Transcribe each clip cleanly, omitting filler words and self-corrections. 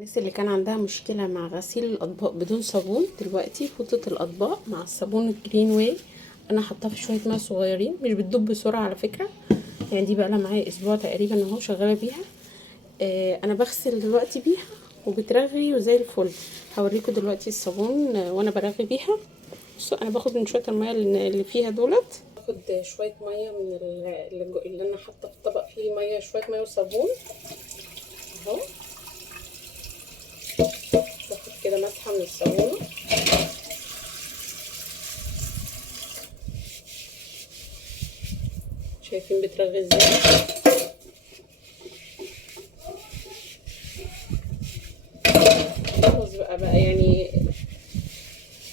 الناس اللي كان عندها مشكلة مع غسيل الأطباق بدون صابون، دلوقتي فوطة الأطباق مع الصابون الجرين واي أنا حطاها في شوية ماء صغيرين، مش بتدوب بسرعة على فكرة. يعني دي بقى لها معايا أسبوع تقريبا اهو شغالة بيها. أنا بغسل دلوقتي بيها وبترغي وزي الفل. هوريكم دلوقتي الصابون وأنا برغي بيها. بصوا أنا باخد من شوية المية اللي فيها دولت، باخد شوية مية من اللي أنا حاطة في الطبق فيه مية، شوية مية وصابون اهو. باخد كده مسحة من الصابونة، شايفين بترغي ازاي. خلاص بقى يعني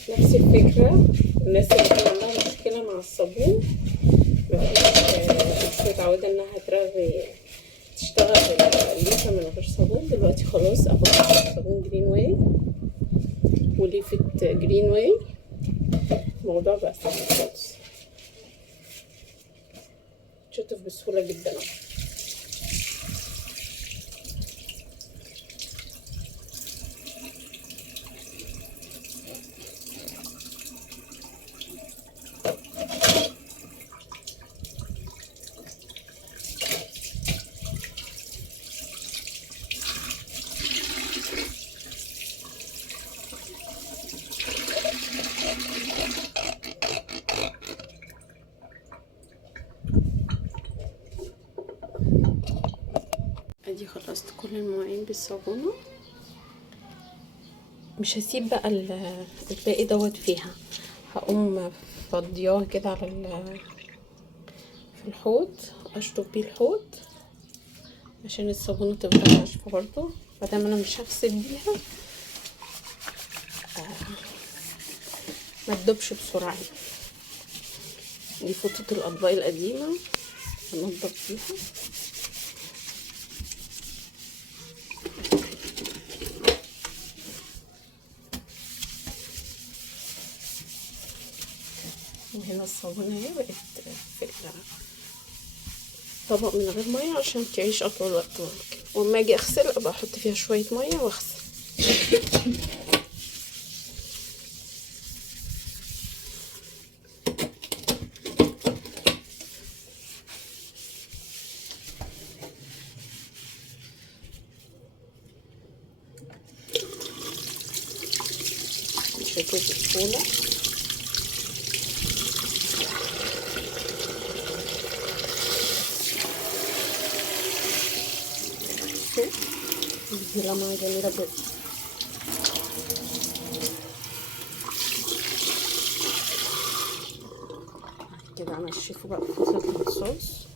نفس الفكرة. الناس اللي كان عندها مشكلة مع الصابون مش متعودة انها ترغي تشتغل الليفة من غير صابون، دلوقتي خلاص اخد صابون جرين واي وليفة جرين واي، الموضوع بقى سهل خالص، تشطف بسهولة جدا. ادي خلصت كل المواعين بالصابونة، مش هسيب بقى الباقي دوت فيها، هقوم فضياه كده على في الحوض، اشطف بيه الحوض عشان الصابونة تفضل ناشفة برضو، مادام انا مش هغسل بيها ما تدوبش بسرعة. دي فوطة الاطباق القديمة هنضف بيها. وهنا الصابونة اهي بقت في طبق من غير ميه عشان تعيش اطول وقت ممكن، واما اجي اغسل ابقى احط فيها شويه ميه واغسل. شايفين بسهوله. دي لمعة جميلة جدا. كده انشفه بقى في فوطة الصوص.